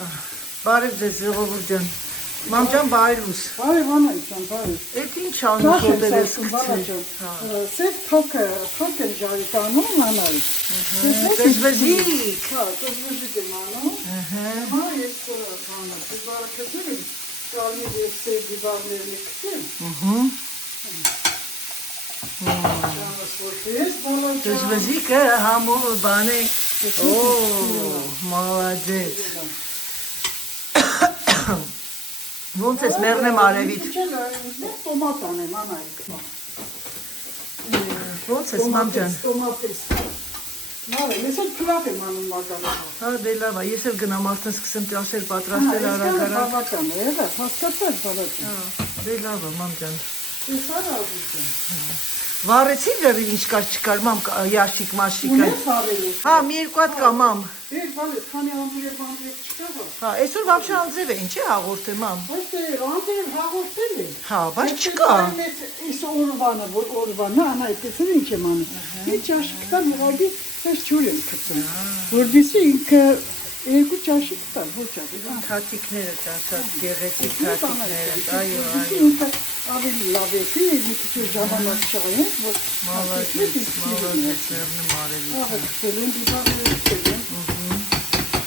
Բարև ձեզ ժողովուրդ ջան։ Մամ ջան, բարևուս։ Բարև Անահիտ ջան, բարև։ Էդ ինչ անուշոտ է սկսել։ Սև թոք են ժարի տանում Անահիտ։ Դժվզիկ։ Հա, դժվզիկ եմ անում։ Հա, ես բանը, դիվարակետում եմ, կարմիր և սև դիվարներն եմ քցեմ։ Դժվզիկը համով բան է։ Օ, մալադեց։ Ոնց ես մեռնեմ արևից։ Տոմատ անեմ, Անահիտ։ Ոնց ես մամ ջան։ Տոմատ ես։ Նարը, ես էլ քրապ եմ անում մակարոնով։ Հա, դե լավ է, ես էլ գնամ արդեն սկսեմ ճաշել պատրաստել արագ-արագ։ Բավական է, եղա, հասկացար բավական։ Հա, դե լավ է, մամ ջան։ Ես արա ուզում։ Վառեցի լրի ինչ կար չկար, մամ ящик մաշիկ։ Ունես վարելու։ Հա, մի երկու հատ կա, մամ։ Բալե, քանի անձրև չկա։ Հա, այսօր вообще անձև է, ինչ է հաղորդել, մամ։ Բայց անձրև հաղորդել է։ Հա, բայց չկա։ Այս օրվանը, որ օրվանը, Անահիտ, ես ինչ եմ անում։ Ինչ աշիկ տան ուղղակի այս ջուր եմ գցում։ Որովհետեւ ինքը երկու ճաշիկ տա, ոչ ավելի։ Թաթիկները ճաշած, գեղեցիկ թաթիկները, այո, այո։ Ինքը ավելի լավ է, մի քիչ ժամանակ չաղենք, որ Մալադեց, մալադեց, ներնում արևից։ ահա քցել են դիվարները քցել են։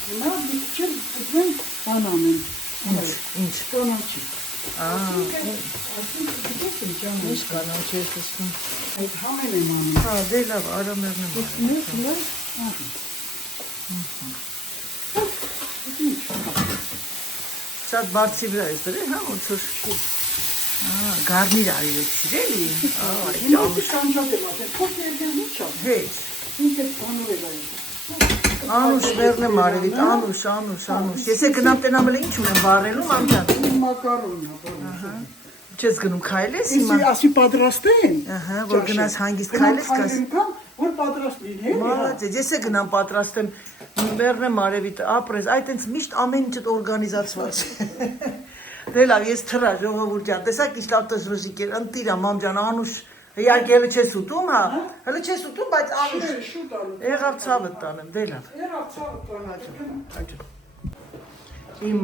Հիմա մի քիչ դուք բան անեն։ Ինչ։ Կանաչի։ Ինչ կանաչ ես ասում։ Այդ համեն եմ անում։ Հա, դե լավ, արա մերնում։ Շատ բարձի վրա ես դրել, հա, ոնց որ գարնիր արիվեցիր էլի։ Հիմա կանջատ եմ ասել, փոք ներգել մի չա։ Հեծ։ Ինքը բանով է այդ։ Անուշ մերնեմ արևից, անուշ։ Ես է գնամ տենամ էլ ինչ ունեմ վառելու, մամ ջան։ Մակարոնն է, բանը։ Չես գնում քայլես Իսկ հիմա։ ասի պատրաստեն։ Ահա, որ գնաս հանգիստ քայլես կաս։ Որ պատրաստ լինի։ Մալադեց, ես է գնամ պատրաստեմ, մերնեմ արևից, ապրես, այդ այնց միշտ ամեն ինչդ օրգանիզացված է։ Դե լավ, ես թրա, ժողովուրդ ջան, տեսակ ինչ լավ տժվժիկ էր, ընտիրա, մամ ջան, անուշ, իհարկե հələ չես ուտում, հա, հələ չես ուտում, բայց անուշ, եղավ ցավդ տանեմ, դե լավ։ Եղավ ցավդ տանեմ։ Իմ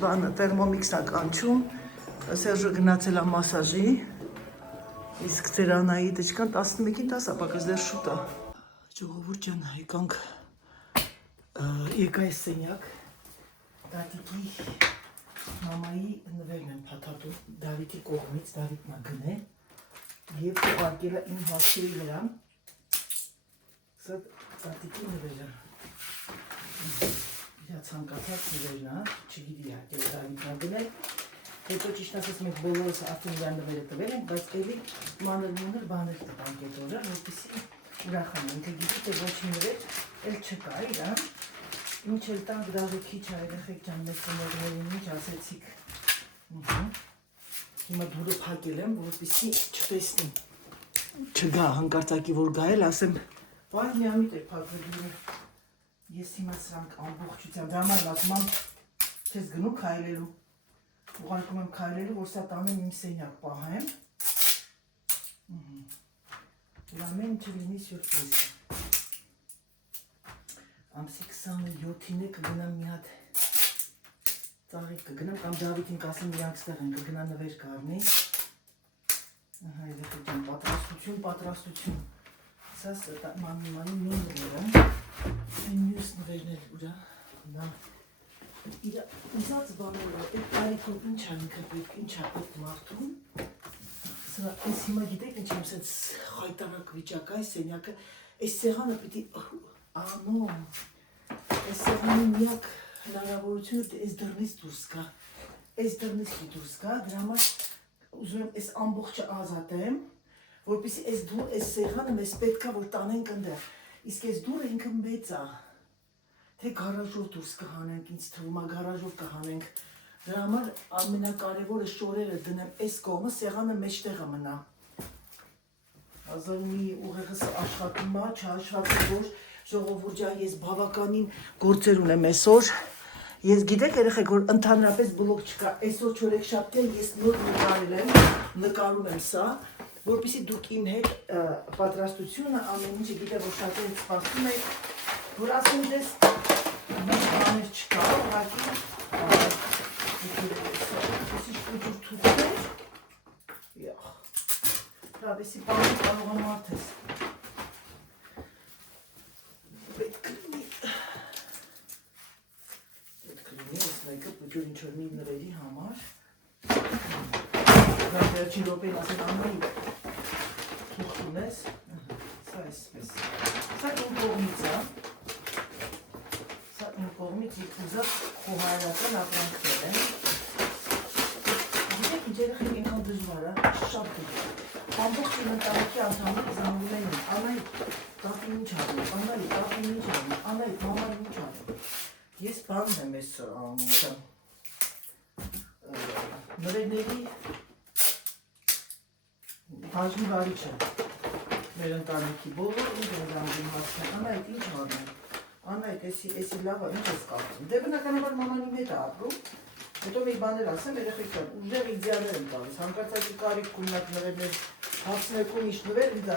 բանը տերմոմիքսն է կանչում, Սերժը գնացել է մասաժի, իսկ ձեր Անահիտը չկան 11-ին 10, պակաս դեռ շուտ է։ Ժողովուրդ ջան, եկանք եկա այս սենյակ, տատիկի մամայի նվերն են փաթաթում Դավիթի կողմից, Դավիթն է գնել և ուղարկել է իմ հասցեի վրա, սա տատիկի նվերը, իր ցանկացած նվերն է, չգիտի իհարկե Դավիթն է գնել, հետո ճիշտ ասած մենք բոլորս արդեն իր նվերը տվել ենք, բայց էլի մանր բաներ տանք այդ օրը, որպեսզի ուրախանան, ինքը գիտի թե ոչինչ նվեր էլ չկա իրան, ինչ էլ տանք Դավիթի երեխեք ջան մեծ ծնողներին ինչ ասեցիք։ Հիմա դուրը փակել եմ, որպեսզի չտեսնի, չգա հանկարծակի որ գա էլ ասեմ, վայ միամիտ է փակվել դուրը։ Ես հիմա սրանք ամբողջությամբ դրա համար ասում եմ, չես գնում քայլելու։ Ուղարկում եմ քայլելու, որ սա տանեմ իմ սենյակ պահեմ։ Ամեն ինչ լինի սյուրպրիզ։ Ամսի 27-ին է կգնամ մի հատ ծաղիկ կգնամ, կամ Դավիթին կասեմ իրանք ստեղ են կգնա նվեր կառնի։ Ահա երեխեք ջան, պատրաստություն։ Սա մամի նույն նվերը, այն մյուս նվերներ ուրա, դա իր ուզած բաները, այդ տարիքով ինչ ա ինքը պետք, ինչ ա պետք մարդուն։ Սա ես հիմա գիտեք ինչ եմ սենց խայտարակ վիճակ այս սենյակը, այս սեղանը պիտի անո, այս սեղանի միակ հնարավորությունը այս դռնից դուրս գա, դրա համար ուզում եմ այս ամբողջը ազատեմ, որպեսզի այս սեղանը մեզ պետք է որ տանենք ընդեղ, իսկ այս դուրը ինքը մեծ է, թե գարաժով դուրս կհանենք, ինձ թվում է գարաժով կհանենք, դրա համար ամենակարևորը շորերը դնեմ այս կողմը, սեղանը մեջտեղը մնա։ Ազարումի ուղեղս աշխատում է, չաշխատում որ ժողովուրդ ջան, ես բավականին գործեր ունեմ այսօր, ես գիտեք երեխեք, որ ընդհանրապես բլոգ չկա, այսօր չորեքշաբթի ես նոր նկարում եմ սա, որպեսզի դուք իմ հետ պատրաստությունը ամեն ինչը գիտեք, որ շատերից սպասում եք, որ ասեմ դες բաներ չկա, ուղղակի Այսի բանը կարող եմ արդես։ Պետք լինի ես մեկը պուջոր ինչ-որ մի նվերի համար։ Դա վերջին րոպեին ասեն Աննայի թուղթ ունես։ Սա այսպես։ Սա իմ կողմից է։ Սա իմ կողմից իր ուզած խոհարարական ապրանքներ են։ Գիտեք ինչ երեխեք ինքան դժվար է, շատ դժվար։ Ամբողջ իմ ընտանիքի անդամները զանգում էին Աննայի կապին ինչ արում, Աննայի կապին ինչ արում, Աննայի մաման ինչ արում։ Ես բանն եմ ես նվերների բաժնի վարիչը մեր ընտանիքի բոլոր ինձ են զանգում հասնեն, Աննայիդ ինչ արում, Աննայիդ էսի լավ է, ինչ ես կապում։ Դե բնականաբար մաման իմ հետ է ապրում, հետո մի բաներ ասեմ, երեխեքան ուժեղ իդեալներ եմ տալիս, հանկարծակի կարիք կունակ նվերներ, հասնեկում ինչ նվեր ինձ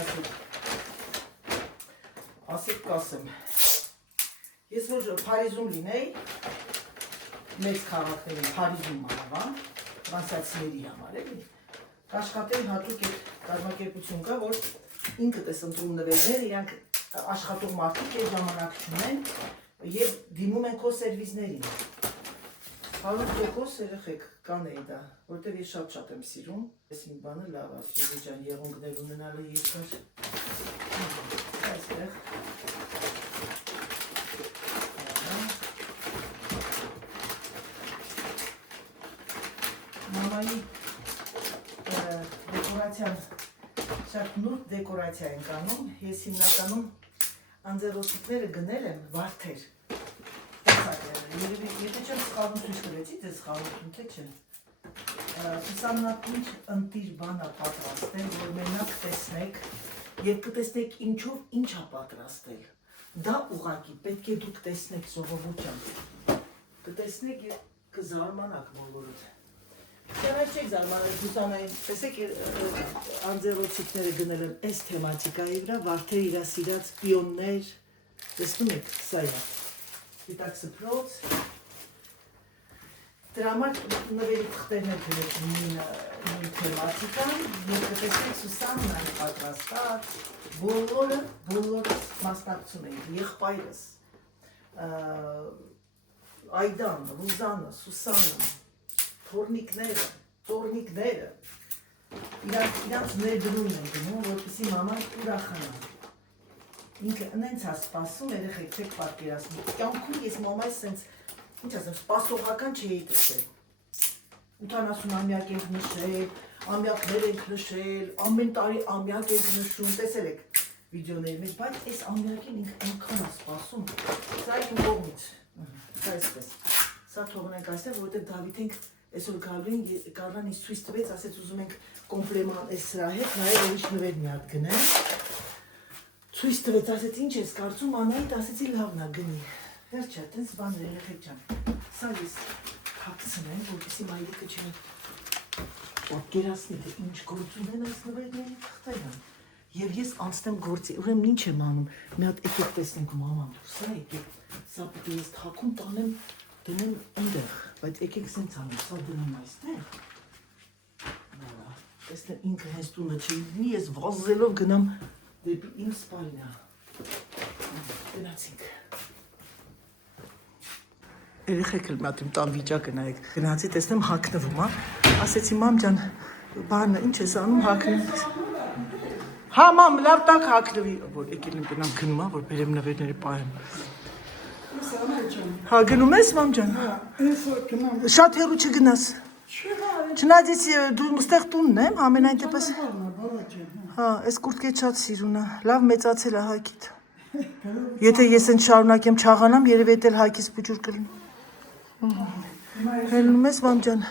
ասեք կասեմ։ Ես որ Փարիզում լինեի, մեծ քաղաքներին Փարիզում մանավանդ, ֆրանսիացիների համար էլի, կաշխատեի հատուկ այդ կազմակերպություն կա, որ ինքդ ես ընտրում նվերներ, իրանք աշխատող մարդիկ այդ ժամանակ չունեն եւ դիմում են քո սերվիզներին։ 100% երեխեք կանեի դա, որտեղ ես շատ եմ սիրում։ Ես իմ բանը լավ է, Սյուզի ջան, եղունգներ ունենալը երկար։ Այստեղ։ Մամայի դեկորացիան, շատ նուրբ դեկորացիա ենք անում, ես հիմնականում անձեռոցիկները գնել եմ վարդեր։ Եթե չեմ սխալում ցույց տվեցի, դες սխալում թե չէ։ Սուսաննապինչ ընտիր բան է պատրաստել, որ մենակ տեսնեք եւ կտեսնեք ինչով ինչ է պատրաստել։ Դա ուղղակի պետք է դուք տեսնեք ժողովուրդ։ Կտեսնեք եւ կզարմանաք բոլորդ։ Չարաք չեք զարմանալ Սուսանային, տեսեք անձեռոցիկները գնել եմ այս թեմատիկայի վրա, վարդեր իրա սիրած պիոններ, տեսնում եք, սա է։ Գիտակ սփռոց, դրա համար նվերի թղթերն են գրեք նույն թեմատիկան, և կտեսնեք Սուսանն այն պատրաստած, բոլորը մասնակցում են, եղբայրս, Այդան, Ռուզանը, Սուսանը, թորնիկները, իրանց ներդրումն են գնում, որպեսզի մաման ուրախանա։ Ինքը նենց է սպասում, երեխեք չեք պատկերացնում։ Կյանքում ես մամայս սենց, ինչ ասեմ, սպասողական չէի տեսել։ 80-ամյակ ենք նշել, ամյակներ ենք նշել, ամեն տարի ամյակ ենք նշում, տեսել եք վիդեոների մեջ, բայց այս ամյակին ինքը այնքան է սպասում։ Սա իմ կողմից, սա այսպես։ Սա թողնենք այստեղ, որովհետև Դավիթենք այսօր Կարլան ինձ ցույց տվեց, ասեց ուզում ենք կոմպլիման այս սրա հետ, նայել ինչ նվեր մի հատ գնեմ։ Ցույց տվեց, ասեց ինչ ես կարծում, Աննայիդ ասեցի լավն է գնի։ Վերջը, տենց բաներ երեխեք ջան։ Սա ես հագցնեմ, որպեսզի մայրիկը չպատկերացնի, թե ինչ գործ ունեն այս նվերների թղթերը։ Եվ ես անցնեմ գործի, ուրեմն ինչ եմ անում, մի հատ եկեք տեսնենք մաման դուր, սա եկեք, սա պիտի ես թաքուն տանեմ, դնեմ այնտեղ, բայց եկեք սենց անեմ, սա դնեմ այստեղ։ Տեսնեմ ինքը հենց տունը չի, ես վազելով գնամ դեպի իմ սպայնա։ Գնացինք։ Երեխեք էլ մատ իմ տան վիճակը նայեք։ Գնացի տեսնեմ հագնվում, հա։ Ասեցի մամ ջան, բանը ինչ ես անում հագնում։ Հա մամ, լավ տակ հագնվի, որ եկել եմ գնամ գնում, հա, որ բերեմ նվերները պահեմ։ Հա գնում ես մամ ջան։ Շատ հեռու չգնաս։ Չնայած դու ստեղ տունն եմ, ամենայն դեպս։ Հա, այս կուրտկետ շատ սիրուն է, լավ մեծացել է հագիդ։ Եթե ես են շարունակեմ չաղանամ, երևի էլ հագից բուջուր կլինի։ Հելնում ես մամ ջան։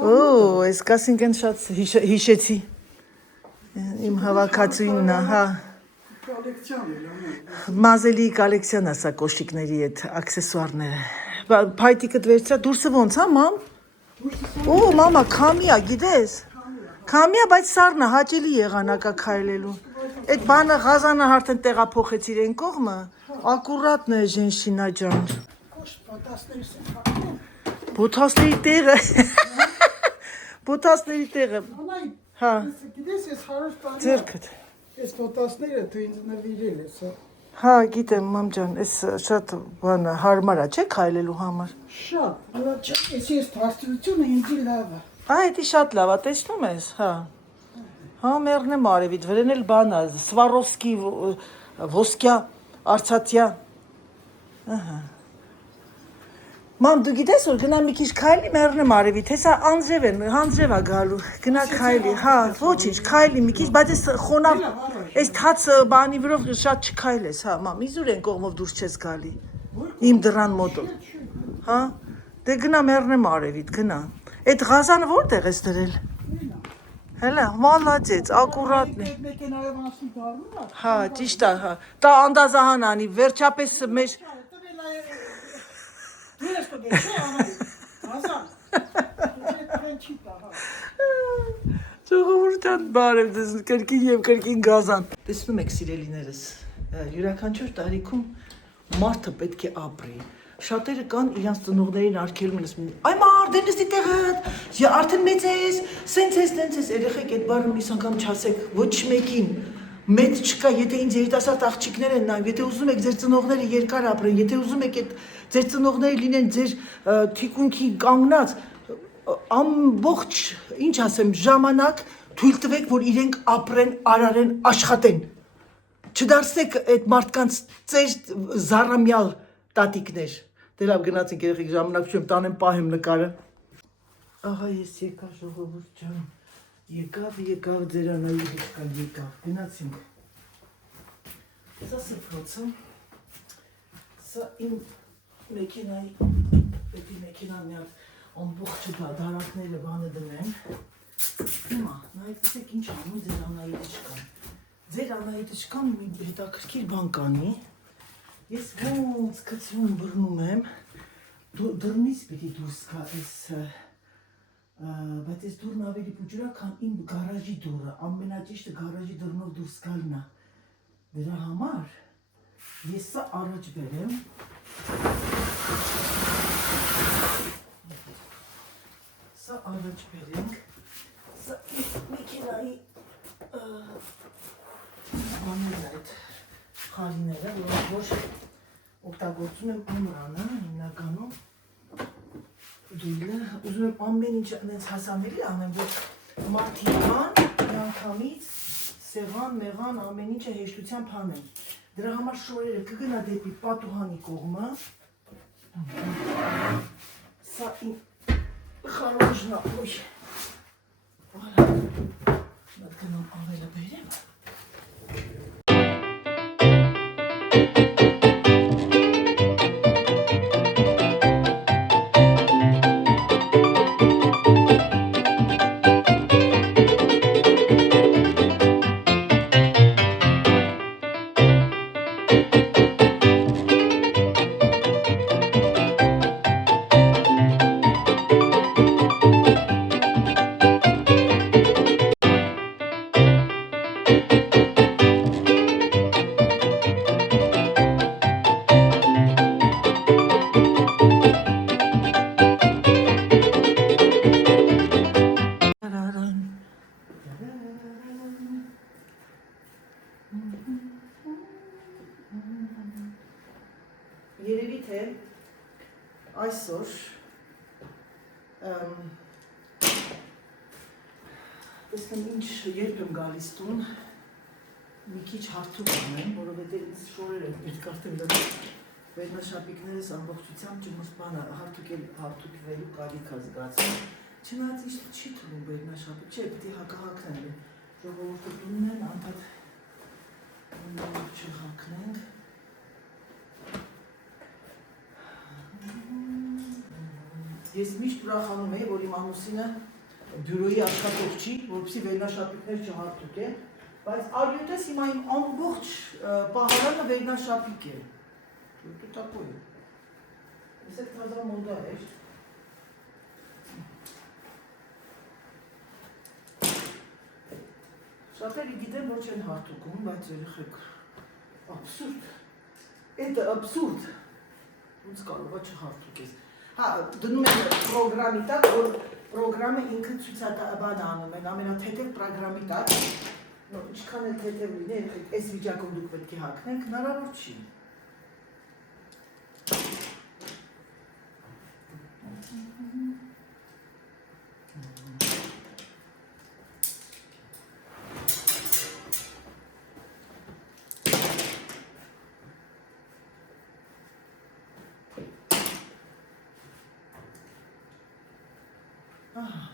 Օ, այս կասինքն շատ հիշեցի։ Իմ հավաքածուինն է, հա։ Մազելի կոլեկցիան է սա կոշիկների այդ աքսեսուարները։ Փայտիկդ վերցրա, դուրսը ոնց, հա մամ։ Օ, մամա, քամի է, գիտես։ Քամի է, բայց սառն է, հաճելի եղանակա քայլելու։ Այդ բանը ղազանը արդեն տեղափոխեցիր այն կողմը։ Ակուրատնը է ժենշինա ջան։ Բոթասների տեղը։ Բոթասների տեղը։ Հա, Գիտես, ես 100 տարի ձերքդ։ այս ֆոտոսները դու ինձ նվիրել ես։ Հա, գիտեմ, մամ ջան, այս շատ բանը հարմար է, չէ՞ քայլելու համար։ Շատ, լավ չէ, ես դաստիարությունը ինձ լավ է։ Հա, դա շատ լավ է, տեսնում ես, հա։ Հա, մեռնեմ արևիդ, վրան էլ բան է, Սվարովսկի ոսկյա արցաթյա։ Ահա։ Մամ, դու գիտես որ գնա մի քիչ քայլի մեռնեմ արևիդ, հեսա անձրև են, հանձրև է գալու։ Գնա քայլի, հա, ոչինչ, քայլի մի քիչ, բայց այս խոնավ, այս թաց բանի վրով շատ չքայլես, հա, մամ, իզուր են կողմով դուրս չես գալի։ Իմ դռան մոտով։ Հա, դե գնա մեռնեմ արևիդ, գնա։ Այդ ղազանը որտեղ ես դրել։ Հələ, մալացեց, ակուրատնի։ Մեքենայով անցի դառնում է։ Հա, ճիշտ է, հա։ Դա անդազահան անի, վերջապես մեր Ես կգեշե անայի, հազան, դու չի տա, հա։ Ժողովուրդան բարև ձեզ, կրկին և կրկին գազան։ Տեսնում եք սիրելիներս, յուրաքանչյուր տարիքում մարդը պետք է ապրի։ Շատերը կան իրանց ծնողներին արգելում են ասում, այ մար, դե նստի տեղդ, արդեն մեծ ես, սենց ես, երեխեք այդ բառը միս անգամ չասեք ոչ մեկին, մեծ չկա, եթե ինձ երիտասարդ աղջիկներ են նայում, եթե ուզում եք ձեր ծնողները երկար ապրեն, եթե ուզում եք այդ ձեր ծնողները լինեն ձեր թիկունքի կանգնած, ամբողջ, ինչ ասեմ, ժամանակ թույլ տվեք, որ իրենք ապրեն, արարեն, աշխատեն։ Չդարձեք այդ մարդկանց ծեր զառամյալ տատիկներ։ Դե լավ գնացինք երեխեք ժամանակություն տանեմ պահեմ նկարը։ Ահա ես եկա ժողովուրդ ջան։ Եկավ ձեր անայի հիշկան եկավ։ Գնացինք։ Սա սփռոցը։ Սա իմ մեքենայի, պետք է մեքենան մի հատ ամբողջը դարակները բանը դնեմ։ Հիմա, նայեցեք ինչ անում ձեր անայի հիշկան։ Ձեր անայի հիշկան մի հետաքրքիր բան կանի։ Ես ոնց կծվում բռնում եմ, դռնից պիտի դուրս գա այս, բայց այս դուրն ավելի փոքր է, քան իմ գարաժի դուռը, ամենաճիշտը գարաժի դռնով դուրս գալն է։ Դրա համար ես սա առաջ բերեմ։ Սա առաջ բերենք, սա մեքենայի բաներն այդ խալիները, որ օգտագործում եմ ամրանը, հիմնականում դույլը, ուզում եմ ամեն ինչ նենց հասանելի անեմ, որ մարդի բան, միանգամից, սեղան, մեղան, ամեն ինչը հեշտությամբ հանեմ։ Դրա համար շորերը կգնա դեպի պատուհանի կողմը, սա իմ խարոժնա, ոյ, նատ գնամ ավելը բերեմ, երևի թե այսօր տեսնեմ ինչ երբ եմ գալիս տուն մի քիչ հարթուկ անեմ, որովհետև ինձ շորեր եմ պետք արդեն դրել վերնաշապիկներս ամբողջությամբ ճմոսպանը հարթուկվելու կարիք զգացում չնայած ինչ չի թվում վերնաշապիկ, չէ, պետք է հակահակնեն ժողովուրդը տունն են, անդադ չհակնենք Ես միշտ ուրախանում եմ, որ իմ ամուսինը բյուրոյի աշխատող չի, որպեսզի վերնաշապիկներ չհարթուկեն, բայց արյութես հիմա իմ ամբողջ պահարանը վերնաշապիկ է։ Դու տակոյ է։ Ես էք թազա մոդա էր։ Շատերը գիտեմ, որ չեն հարթուկում, բայց երեխեք աբսուրդ։ Էդը աբսուրդ։ Ոնց կարող է չհարթուկես։ Հա, դնում են պրոգրամի տակ, որ պրոգրամը ինքը ցուցաբան անում են, ամենաթեթև պրոգրամի տակ, ինչքան էլ թեթև լինի, այս վիճակում դուք պետք է հագնենք, հնարավոր չի։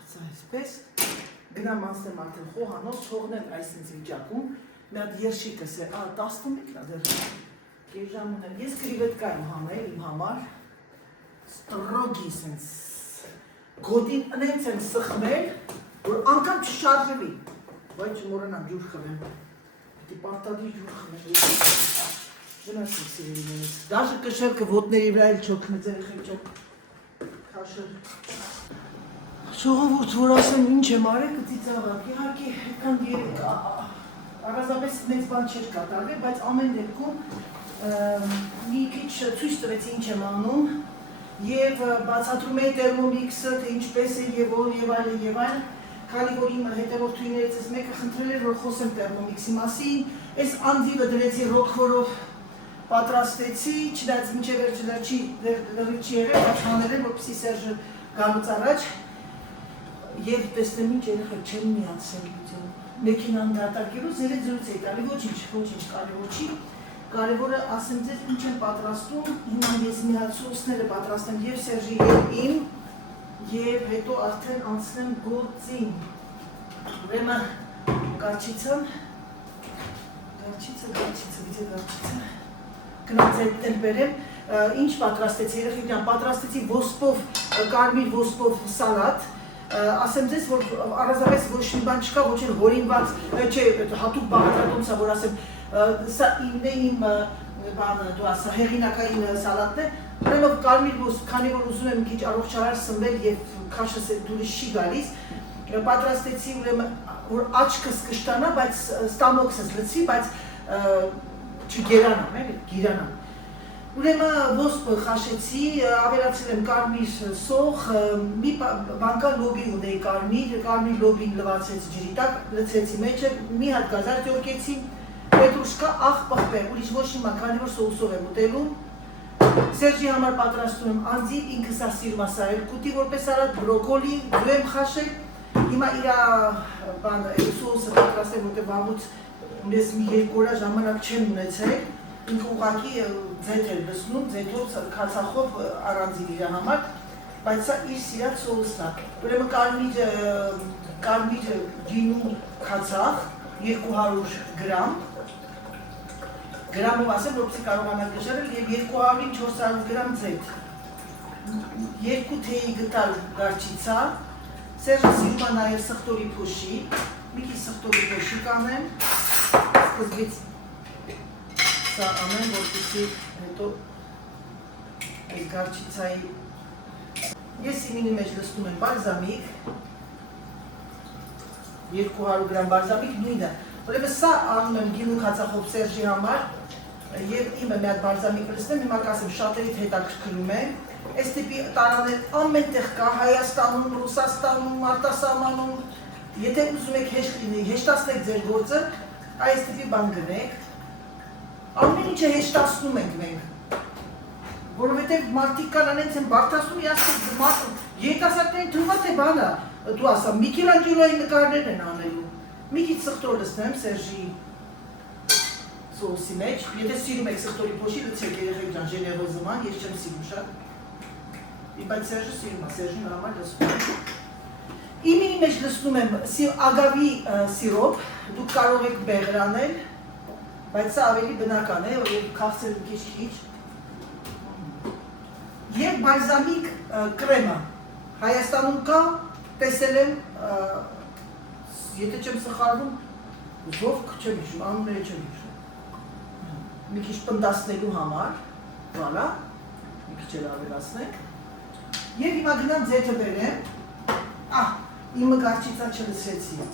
Սա այսպես, գնամ անցնեմ արդեն խոհանոց, թողնեմ այսինց վիճակում, մի հատ երշիկս է, 15-ն է դեռ կեժամ ունեմ, ես կրիվետկա եմ հանել իմ համար, ստրոգի սենց, գոտին ընենց եմ սխմել, որ անգամ չշարժվի, վայ չմորանամ ջուր խվեմ, պիտի պարտադի ջուր խվեմ, գնացիք սիրելիներս, դաժը կշերկը ոտների վրա էլ չոքնեց երեխեք չոք, քաշել, Ժողովուրդ, որ ասեմ ինչ եմ արել, կծիծաղակ, իհարկե այդքան երեք, առանձնապես մեծ բան չէր կատարվել, բայց ամեն դեպքում մի քիչ ցույց տվեցի ինչ եմ անում եւ բացատրում էի Thermomix-ը, թե ինչպես է եւ ո՞ր եւ այլն, քանի որ իմ հետևորդուհիներից մեկը խնդրել էր, որ խոսեմ Thermomix-ի մասին, այս անձիվը դրեցի ռոքֆորով պատրաստեցի, չնայած մինչև վերջի լրիվ չի եղել, բայց հանել եմ, որպեսզի Սերժը գալուց առաջ Եվ տեսնեմ ինչ երեխեք չեմ միացել վիդեո, մեքենան դատարկելու զերեց զրույց էի տալի, ոչինչ, կարևոր չի, կարևորը ասեմ ձեզ ինչ եմ պատրաստում, հիմա ես միացուցները պատրաստեմ և Սերժի և իմ, և հետո արդեն անցնեմ գործին, ուրեմն գարչիցը, գնաց այդտեն բերեմ, ինչ պատրաստեցի, երեխեք ջան, պատրաստեցի ոսպով, կարմիր ոսպով սալատ, ասեմ ձեզ, որ առանձնապես ոչ մի բան չկա, ոչ էլ հորինված, չէ, հատուկ բաղադրատոմսա, որ ասեմ, սա ինն է իմ բանը, դու ասա, հեղինակային սալատն է, ուրեմն կարմիր ոսպ, քանի որ ուզում եմ մի քիչ առողջարար սնվել եւ քաշս դուրս չի գալիս, պատրաստեցի ուրեմն, որ աչքս կշտանա, բայց ստամոքսս լցվի, բայց չգերանամ, գիրանամ։ Ուրեմն ոսպը խաշեցի, ավելացրել եմ կարմիր սոխ, մի բանկա լոբի ունեի կարմիր լոբին լվացեց ջրի տակ, լցրեցի մեջը, մի հատ գազար ջորկեցի, պետրուշկա, աղ, պղպեղ, ուրիշ ոչ հիմա, քանի որ սոուսով եմ ուտելու, Սերժի համար պատրաստում եմ անձիվ, ինքս սիրում եմ սարել կուտի որպես սալատ, բրոկոլի, դու եմ խաշել, հիմա իր սոուսը պատրաստեմ, որտեղ վաղուց ես մի երկու օր ժամանակ չեմ ունեցել, ինքը ուղղակի ձեթ էր լցնում, ձեթով քացախով առանձին իր համար, բայց սա իր սիրած սոուսն է։ Ուրեմն կարմիր գինու քացախ 200 գրամ, գրամով ասեմ, որպեսզի կարողանալ գշերել եւ 200-400 գրամ ձեթ։ 2 թեյի գտալ գարչիցա, Սերժը սիրում է նաեւ սխտորի փոշի, մի քիչ սխտորի փոշի կանեմ, սկզբից Սա ամեն որպեսզի հետո այս գարչիցայի ես իմինի մեջ լցնում եմ բալզամիկ 200 գրամ բալզամիկ նույնը ուրեմն սա անում եմ գինու քացախով Սերժի համար եւ իմը մի հատ բալզամիկ լցնեմ հիմա կասեմ շատերիդ հետաքրքրում է այս տիպի տարաներ ամենտեղ կա Հայաստանում, Ռուսաստանում, արտասահմանում եթե ուզում եք հեշտ լինի հեշտացնեք ձեր գործը այս տիպի բան գնեք Ամեն ինչը հեշտացնում ենք մենք, որովհետև մարդիկ կան անենց են բարդացնում, երիտասարդներին թվում է բանը, դու ասա, Միքելանջելոյի նկարներն են անելու, մի քիչ սխտոր լցնեմ Սերժի սոուսի մեջ, եթե սիրում եք սխտորի փոշի, լցեք երեխեք ջան, ժենևոզման, ես չեմ սիրում շատ, բայց Սերժը սիրում է, Սերժին համար լցնում եմ։ Իմինի մեջ լցնում եմ ագավի սիրոպ, դուք կարող եք բեղր անել, բայց սա ավելի բնական է, և քաղցել քիչ-քիչ և բալզամիկ կրեմը Հայաստանում կա, տեսել եմ, եթե չեմ սխալվում, զովք չեմ հիշում, անունները չեմ հիշում մի քիչ պնդասնելու համար, վալա, մի քիչ էլ ավելացնենք և հիմա գնամ ձեթը բերեմ, իմը գարչիցա չլցրեցի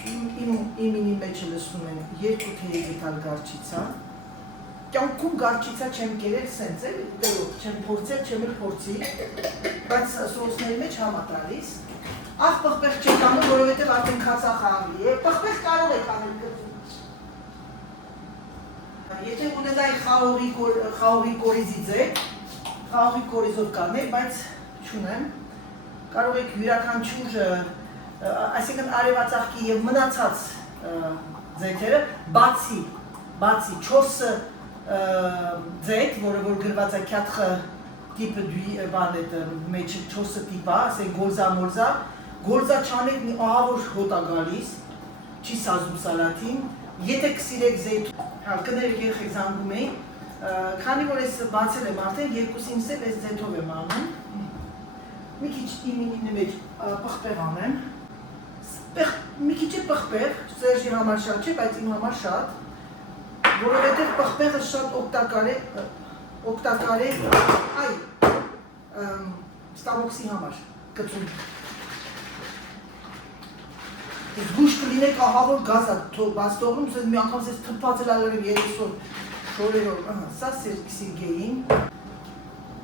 Իմինի մեջ լցնում եմ 2 թեյի գտալ գարչիցա, կյանքում գարչիցա չեմ կերել սենց էլ, դերով չեմ փորձել, չեմ էլ փորձի, բայց սոսների մեջ համատրալիս, աղ պղպեղ չեք անում, որովհետև արդեն քացախաղի է, պղպեղ կարող եք անել գծում։ Եթե ունենայի խաղողի կորիզի ձեկ, խաղողի կորիզով կանել, բայց չունեմ, կարող եք յուրաքանչյուր, այսինքն արևածաղկի և մնացած ձեքերը, բացի 4 ձեթ, որը որ գրված է 4 տիպը մեջ 4 տիպա, ասենք գոլզա, գոլզա չանեք մի ահավոր հոտ է գալիս, չի սազում սալատին, եթե կսիրեք զեյթ, կներեք երեխեք զանգում էի, քանի որ ես բացել եմ արդեն, 2-ին էլ ես ձեթով եմ անում, մի քիչ իմինի մեջ պղպեղ անեմ, մի քիչ է պղպեղ, Սերժի համար շատ չէ, բայց իմ համար շատ, որովհետև պղպեղը շատ օգտակար է ստամոքսի համար կծում։ Զգուշ կլինեք ահավոր գազ բաց թողնում, մի անգամ ես թփված էլ ալերեմ 3 օր շորերով, սա Սերգեյին,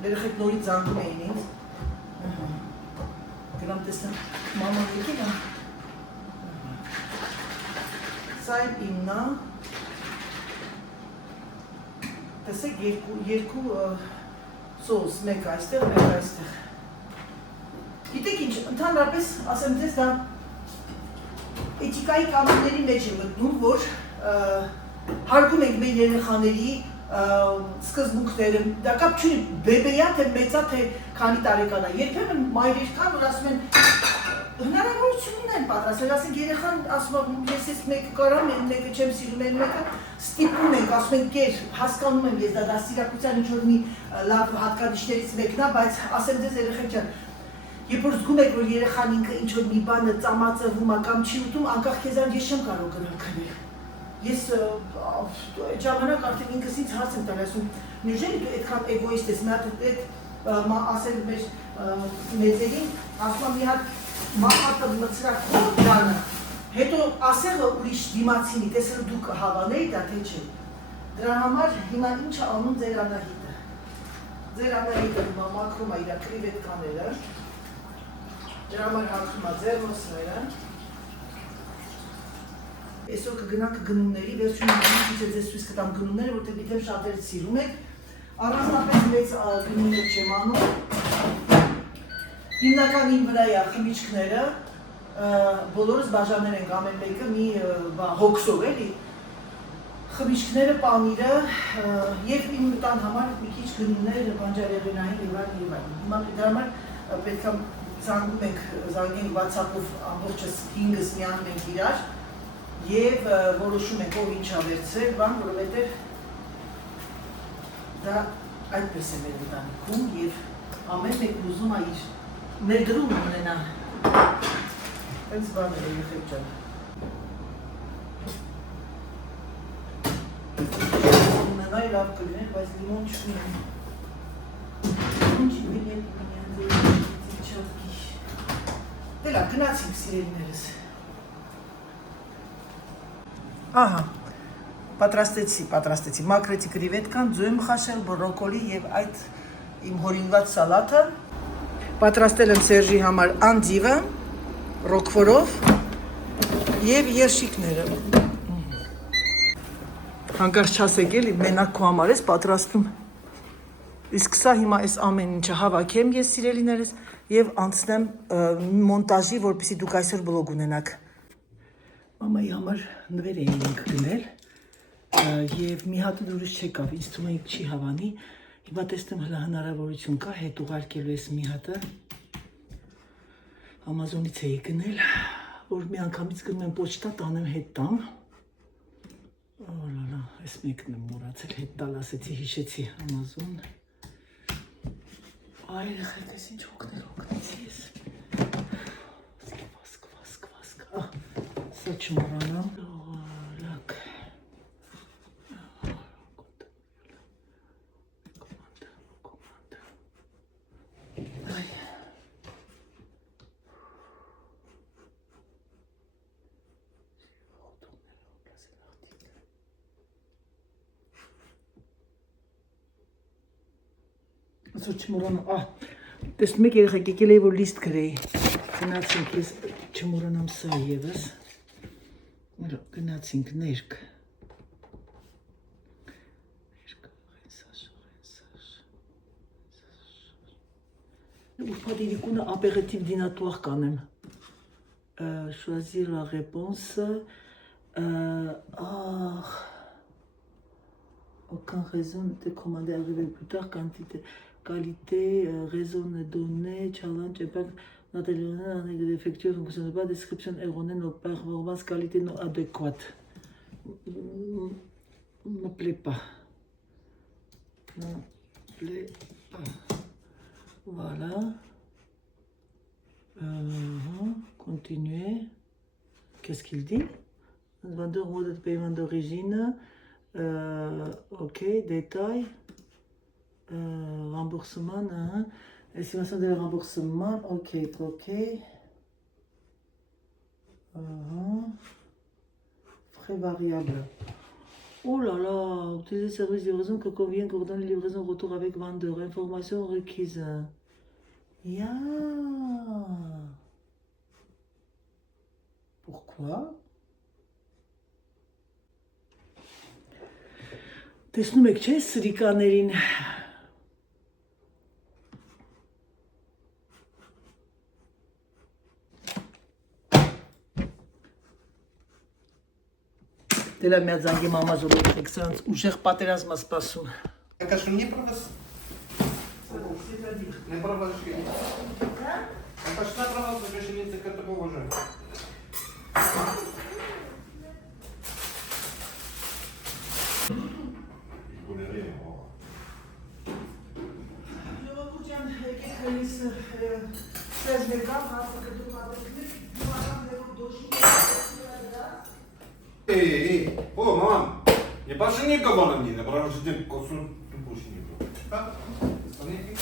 երեխեք նորից զանգում էին ինձ, գնամ տեսնեմ մաման եկել է, սա էլ իմնա, տեսեք երկու սոս, մեկ այստեղ, մեկ այստեղ։ Գիտեք ինչ, ընդհանրապես ասեմ ձեզ դա էթիկայի կանոնների մեջ է մտնում, որ հարգում ենք մեր երեխաների սկզբունքները, դա կապ չունի բեբեյա, թե մեծա, թե քանի տարեկան է, երբեմն մայրեր կան, որ ասում են հնարավորություն ունեն պատրաստել, ասենք երեխան ասում ես մեկը կարամ, մեկը չեմ սիրում, մեկը ստիպում ենք, ասում են կեր, հասկանում եմ ես դա սիրակության ինչ-որ մի լավ հատկանիշներից մեկն է, բայց ասեմ ձեզ երեխեք ջան, երբ որ զգում եք, որ երեխան ինքը ինչ-որ մի բանը ծամածվում է կամ չի ուտում, անկախ քեզան ես չեմ կարող գնալ քնել։ Ես այդ ժամանակ արդեն ինքս ինձ հարց եմ տալիս, ասում նույնիսկ դու այդքան էգոիստ ես, մի հատ ասել մեր մեծերին, ասում մի հատ մահատը մծրակ դանը, հետո ասեղը ուրիշ դիմացինի, տեսել դուք հավանեի դա թե չէ։ Դրա համար հիմա ինչ է անում ձեր Անահիտը։ Ձեր Անահիտը հիմա մաքրում է իր կրիվետկաները, դրա համար հացում է ձեռնոցները։ Այսօր կգնանք գնումների, վերջում քիչ է ձեզ ցույց կտամ գնումները, որտեղ գիտեմ շատերը սիրում եք։ Առանձնապես մեծ գնումներ չեմ անում։ Հիմնական իմ վրա է խմիչքները, բոլորս բաժանել ենք ամեն մեկը մի հոգսով էլի։ Խմիչքները, պանիրը եւ իմ տան համար մի քիչ գնումներ, բանջարեղենային եւ այլն։ Հիմա դրա համար պետք է զանգենք WhatsApp-ով ամբողջս 5-ս միանում ենք իրար եւ որոշում ենք ով ինչ ավերցրել, բան, որովհետեւ դա այդպես է մեր ընտանիքում եւ ամեն մեկն ուզում է իր ներդրում ունենա։ Այս բանը երեխեք ջան։ Ունենայի լավ կլիներ, բայց լիմոն չունեմ։ Ինչ լինի չատկի։ Դե լավ, գնացինք սիրելիներս։ Ահա, պատրաստեցի, մաքրեցի կրիվետկան, ձույն խաշել, բրոկոլի և այդ իմ հորինված սալատը։ Պատրաստել եմ Սերժի համար անդիվը, ռոկվորով և երշիկները։ Հանկարծ չասեք էլի, մենակ քո համար ես պատրաստում։ Իսկ սա հիմա այս ամեն ինչը հավաքեմ ես սիրելիներս և անցնեմ մոնտաժի, որպեսզի դուք այսօր բլոգ ունենաք։ Մամայի համար նվեր էինք գնել և մի հատը դուրս չեկավ, ինձ թվում է չի հավանի, հիմա տեսնեմ հնարավորություն կա, հետ ուղարկելու ես մի հատը, Ամազոնից էի գնել, որ մի անգամից գնում եմ պոչտա, տանեմ հետ տամ, այս մեկն եմ մորացել, հետ տալ ասեցի, հիշեցի Ամազոն, այ երեխեք, այս ինչ օգնեցի ես, սա չմոռանամ, լակ, Ոսոր չմոռանամ, տեսնում եք երեխեք եկել էի, որ լիստ գրեի, գնացինք, ես չմոռանամ սա ևս, գնացինք ներք, ուրպատ իրիկունը ապեղետիվ դինատուաղ կանեմ, choisir la réponse, aucun raison de commander arriver plus tard, quantité, qualité, raison de donner, challenge, impact, Nathalie, d'effectuer, ne fonctionne pas, description erronée, nos performances, qualité non adéquate. Ne plaît pas. Ne plaît pas. Voilà. Continuer. Qu'est-ce qu'il dit? Vendeur mode de paiement d'origine. Ok, détail. Remboursement. Estimation de remboursement. Ok, ok. Frais variables. Oh là là, utiliser service de livraison que convient, coordonner livraison retour avec vendeur. Information requise. Ya. Pourquoi? Տեսնում եք, չէ՞, սրիկաներին։ Դելա միաձանգի մամազոլով եք սրանց ուժեղ պատերազմա սպասում։ Так, что не провоз... Не провозишь. А пошла провоз, закашляется к этому уже. Ժողովուրդ եկեք հենց սեզ մեկավ, հասակդու պատերազմի, դուարան դերով դոշում Эй, о, мам, не пошли никого на мне, направо же ты косу больше не было. Так, смотрите.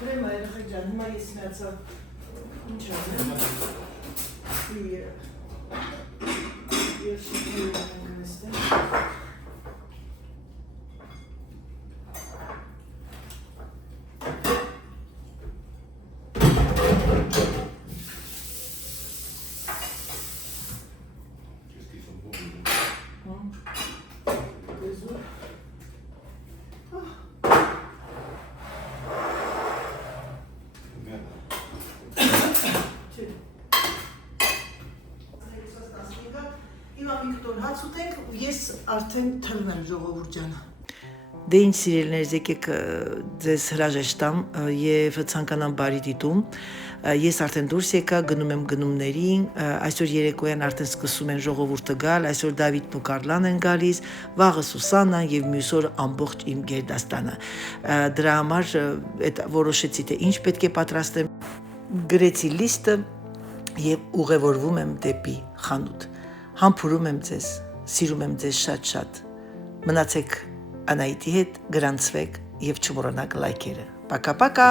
Прямо երեխեք ջան, հիմա ես միացա, ինչ անեմ, ես շիքնի ունենք նստեմ, հաց ուտենք ու ես արդեն թռնել ժողովուրդ ջան։ Դե ինչ սիրելիներ, եկեք ձեզ հրաժեշտամ եւ ցանկանամ բարի դիտում։ Ես արդեն դուրս եկա, գնում եմ գնումներին, այսօր երեկոյան արդեն սկսում են ժողովուրդը գալ, այսօր Դավիթն ու Կարլան են գալիս, վաղը Սուսաննան եւ մյուս օր ամբողջ իմ գերդաստանը։ Դրա համար այդ որոշեցի թե ինչ պետք է պատրաստեմ, գրեցի լիստը եւ ուղևորվում եմ դեպի խանութ։ Համբուրում եմ ձեզ, սիրում եմ ձեզ շատ-շատ։ Մնացեք Անահիտի հետ, գրանցվեք եւ չմոռանաք լայքերը։ Պակա-պակա։